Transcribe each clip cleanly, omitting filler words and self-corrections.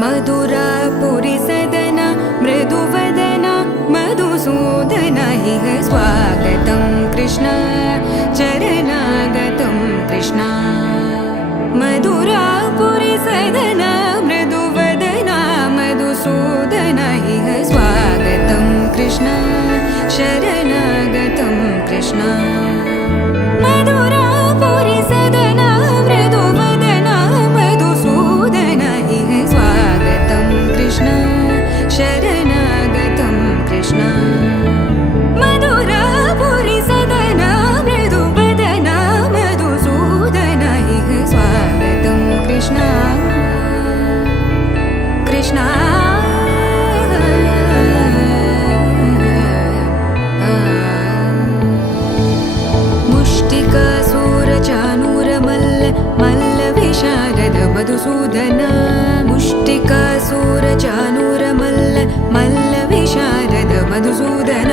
मधुरापुरी सदना मृदुवदना मधुसूदन इह स्वागतं कृष्ण चरणागतं कृष्ण मधुरापुरी सदना मृदुवदना मधुसूदन इह स्वागतं कृष्ण शरणागतं कृष्ण मधुरापुरी सदना मृदुवदना मधुसूदन इह स्वागतं कृष्ण शरणागतं कृष्ण मधुरापुरी सदना मृदुवदना मधुसूदन इह स्वागतं कृष्ण कृष्ण मुष्टिकासूरचानूरमल्ल मल्लविशारद मधुसूदन मुष्टिकासूरचानूरमल्ल मल्लविशारद मधुसूदन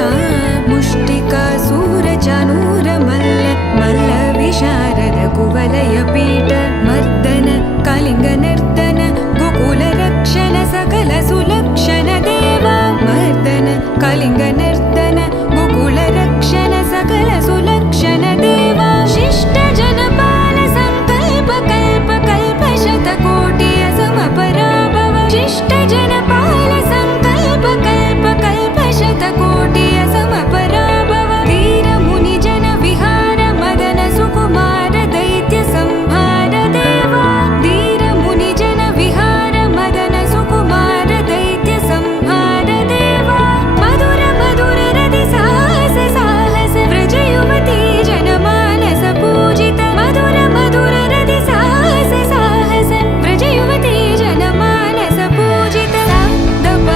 मुष्टिकासूरचानूरमल्ल मल्लविशारद कुवलयपीठ मर्दन कलिङ्गनर्दन गोकुलरक्षण सकल सुलक्षण देवा मर्दन कलिङ्गनर्दन गोकुलरक्षण सकल सुलक्षण देवा शिष्ट जनपाल संकल्प कल्प कल्प शतकोटि असमपराभव शिष्ट जनपाल संकल्प कल्प कल्प शतकोटि असमपराभव वीर मुनि जन विहार मदन सुकुमार दैत्य संहार देवा वीर मुनि जन विहार मदन सुकुमार दैत्य संहार देवा मधुर मधुर रति साहस साहस व्रज युवती जनमानस पूजित मधुर मधुर रति साहस साहस व्रज युवती जनमानस पूजित सा दप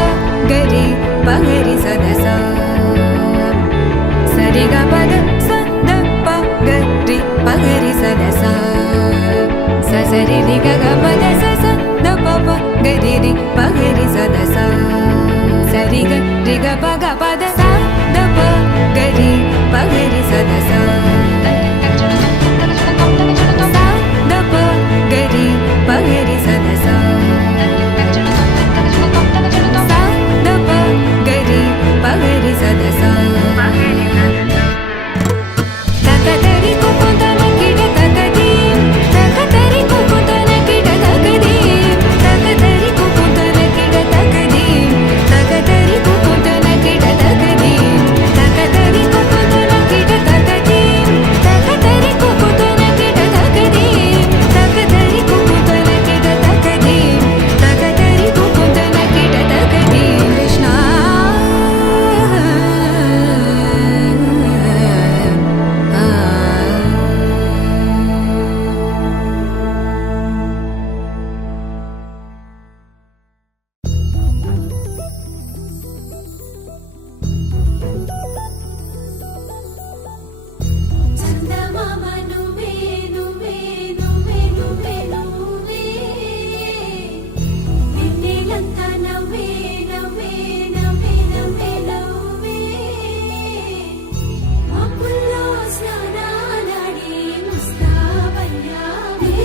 गरि पगरि सदस सरि ग पद स द प गरि पगरि सदस स सरि रि ग ग पद स स द प प गरि रि पगरि सदस सरि ग रि ग प ग पद स द प गरि पगरि सदस स द प गरि पगरि सदस स द प गरि पगरि सदस तकतरि कुकुतन किट तकदीं तकतरि कुकुतन किट तकदीं तकतरि कुकुतन किट तकदीं तकतरि कुकुतन किट तकदीं तकतरि कुकुतन किट तकदीं तकतरि कुकुतन किट तकदीं तकतरि कुकुतन किट तकदीं तकतरि कुकुतन किट तकदीं कृष्ण చందమామ నువ్వే నువ్వే నువ్వే నువ్వే నువ్వే వెన్నెలంతా నవ్వే నవ్వే నవ్వే నవ్వే నవ్వే మబ్బుల్లో స్నానాలాడి ముస్తాబయ్యావే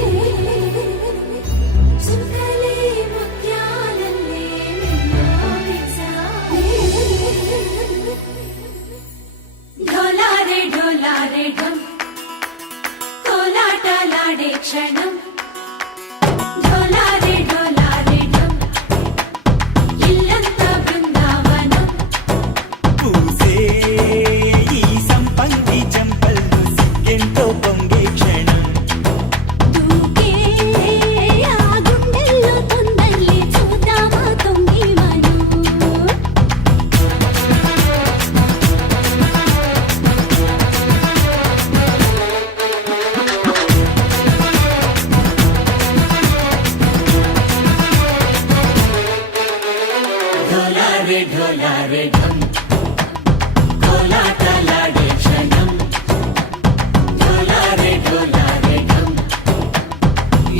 చుక్కలే ముత్యాలల్లే మెల్లావేశావే ढोलारे ढोलारे ढम कोलाटलाडे क्षणं ढोलारे ढोलारे ढम इल्लंता बृंदावनं పూసే ఈ సంపంగి చెంపల్లో సిగ్గెంతో పొంగే క్షణం దూకే ఆ గుండెల్లో తొందల్లి చూద్దామా తొంగి మనం ढोलारे ढोलारे ढम కోలాటలాడే క్షణం ढोलारे ढोलारे ढम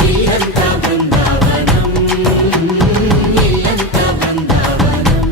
ఇల్లంతా బృందావనం ఇల్లంతా బృందావనం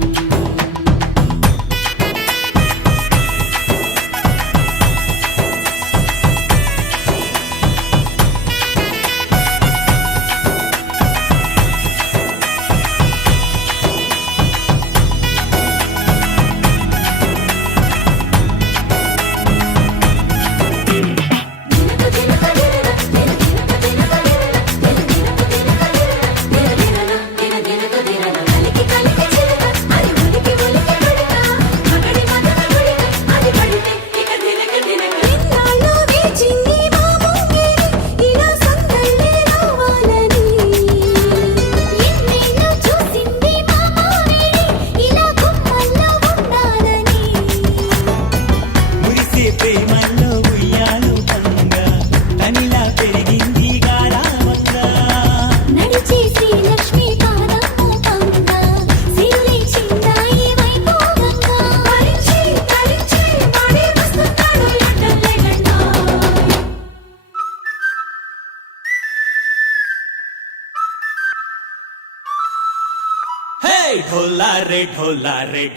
ढोला रे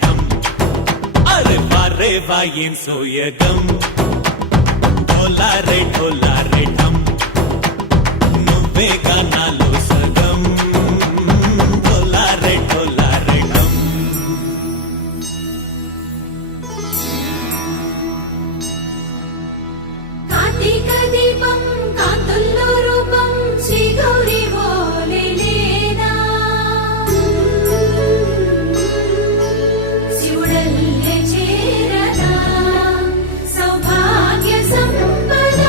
ढम अरे वाह ఏం సోయగం ढोला रे ढम నువ్వే నాలో సగం ढोला रे ढम కార్తీక దీపం కాంతుల్లో రూపం శ్రీ గౌరీ ఓలేనా శివుడల్లే చేరదా సౌభాగ్య సంపద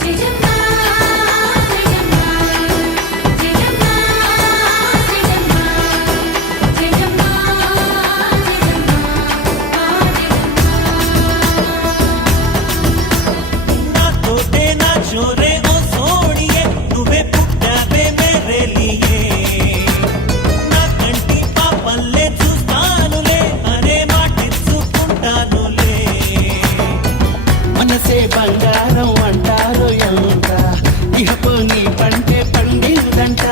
జయజమ్మా జయజమ్మా జయజమ్మా జయజమ్మా జయజమ్మా నా తోటే నా చోరే ఓ సోడియే నువ్వే పుట్టావే మేరే లియే నా కంటి పాపల్లే చూస్తానులే అనే మాటిచ్చుకుంటానులే మనసే బంగారం అంటారు ఎంత ఇహపు నీ పంటే పండిందంట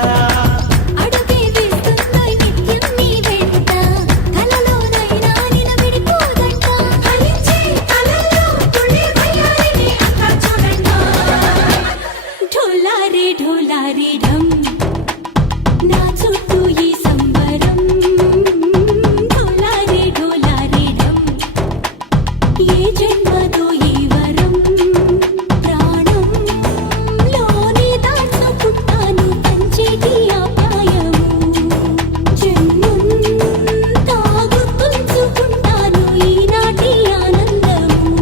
అడుగే వేస్తున్నాయి నిత్యం నీ వెంట కలలోనైనా నిలబడిపోదంట ఫలించే కలల్లో తుళ్ళే వయ్యారిని అంతా చూడంట ఢోలా రే ఢమ్ నా చుట్టూ ఈ సంబరం ఢోలా రే ఢమ్ ఏ జన్మదో ఈ వరం ప్రాణంలోనే దాచుకుంటాను పంచేటి ఆప్యాయము జన్మంతా గుర్తుంచుకుంటాను ఈనాటి ఆనందము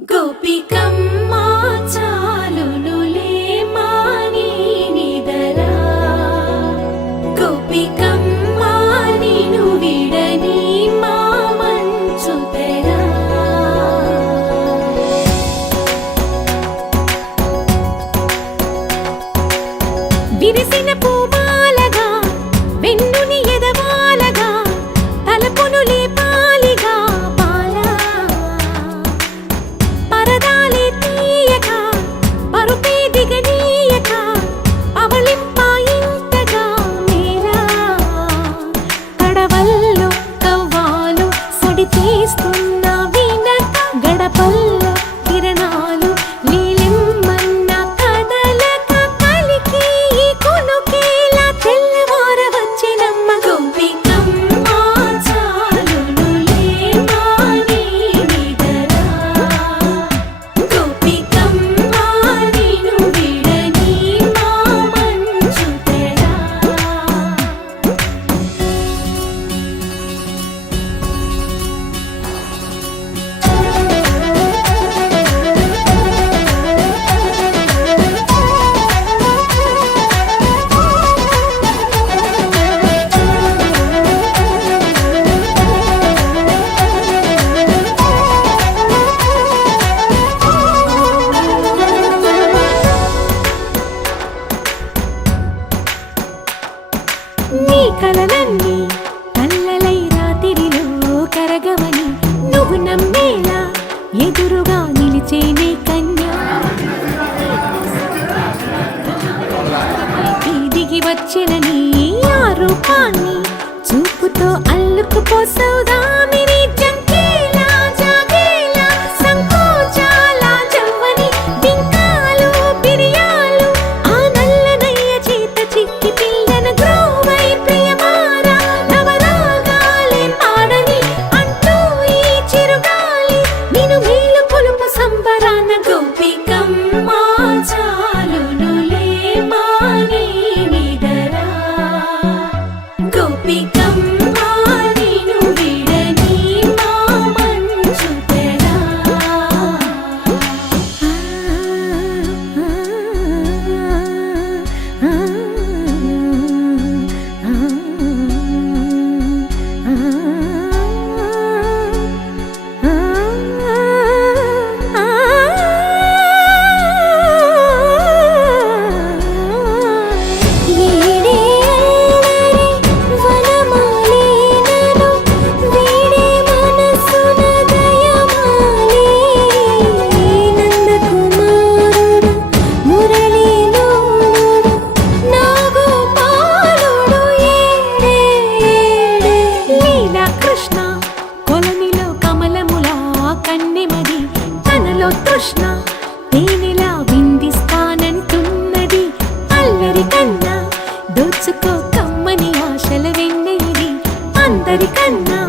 గోపికమ్మ చాలునులే మాని నిదరా గోపికమ్మ నిను విడని మా మంచు తెరా విరిసిన పూమాలగా వెన్నుని ఎదవాలగా తలపును లేపాలిగా పాలా పరదాలే తీయక పరుపే దిగనీయక అవళింపాయింతగా మేరా కడవల్లో కవ్వాలు సడి చేస్తున్న వీణత గడపల్లో కిరణాలు నీలిమ్మన్న కదలక కలికి ఈ కొనుకేలా తెల్లవార వచ్చినమ్మ గోపికమ్మ చాలునులే మాని నిదరా గోపికమ్మ నిను విడని మా మంచు తెరా నీ కలలన్నీ కల్లలై రాత్రిలో కరగవని నువ్వు నమ్మేలా ఎదురుగా నిలిచేనే కన్యా దిగి వచ్చిన నీ ఆ రూపాన్ని చూపుతో అల్లుకుపోసౌదామిని జంకేలా జాగేలా సంకోచాల జవ్వని బింకాలు కృష్ణ తేనెలా విందిస్తానంటున్నది అల్లరి కన్నా దోచుకో కమ్మని ఆశల వెన్నెయిది అందరికన్నా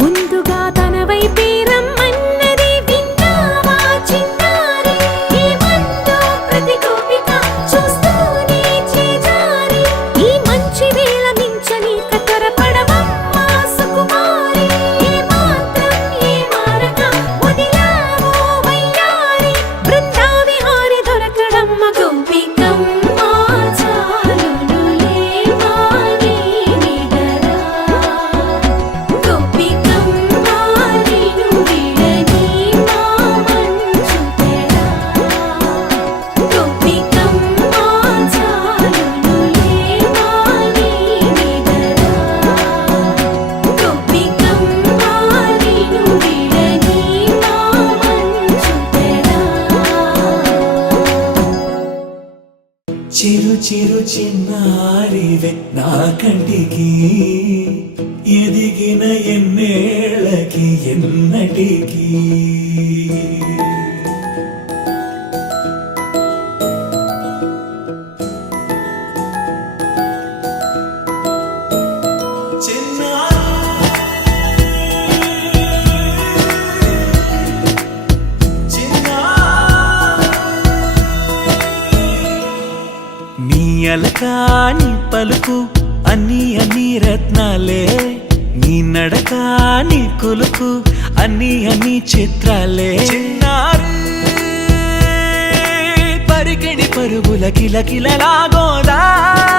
ముందుగా తన వైపే రమ్మన్నది విన్నావా చిన్నారి ఏమందో ప్రతి గోపిక చూస్తూనే చేజారి ఈ మంచి వేళ మించని కతరపడవమ్మా సుకుమారి ఏ మాత్రం ఏ మారక వదిలావో వయ్యారి బృందావిహారి దొరకడమ్మ గోపికమ్మ చాలునులే మాని నిదరా గోపికమ్మ నిను విడని మా మంచు తెరా గోపికమ్మ చాలునులే మాని నిదరా గోపికమ్మ నిను విడని మా మంచు తెరా చిరు చిరు చిన్నారివే నా కంటికి ఎదిగిన ఎన్నేళ్ళకి ఎన్నటికి నీ అలకా నీ పలుకు అన్ని అన్ని రత్నాలే నీ నడక నీ కులుకు అన్ని అన్ని చిత్రాలే చిన్నారి పరికిణి పరుగుల కిలకిలలా గోదారి